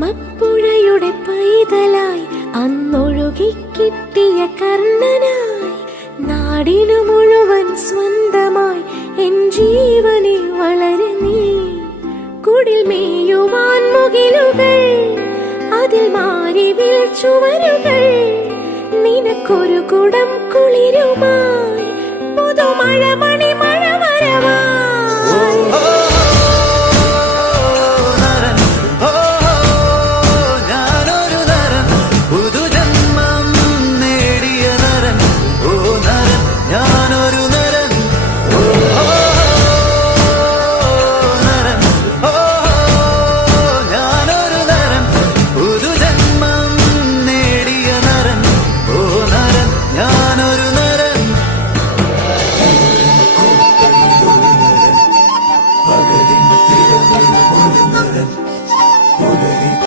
അമ്മപ്പുഴയുടെ പൈതലായി അന്നൊഴുകിക്കിട്ടിയ കർണനായി നാടിനു മുഴുവൻ സ്വന്തമായി എൻ ജീവനെ വളരെ നീ. കുടിൽ മേയുവാൻ മുകിലുകൾ, അതിൽ മാരിവിൽ ചുവരുകൾ, നിനക്കൊരു കുടം കുളിരുമായി പുതുമഴ മണിമ